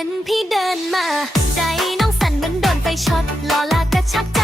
็นพี่เดินมา ใจน้องสั่นเหมือนโดนไฟช็อตลอลากระชักใจ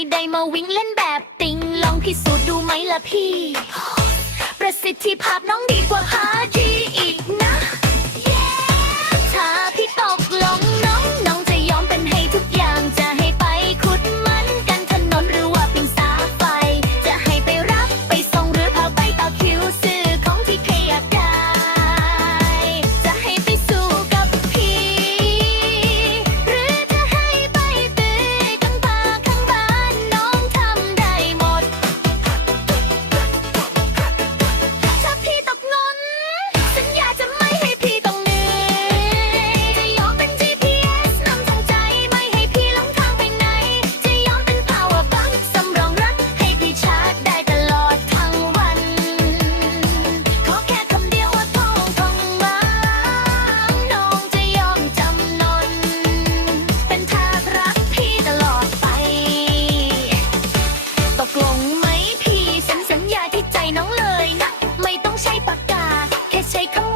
ไม่ได้มาวิ่งเล่นแบบติงลองพิสูจน์ดูไหมล่ะพี่ ประสิทธิภาพน้องดีกว่าฮาร์ด take a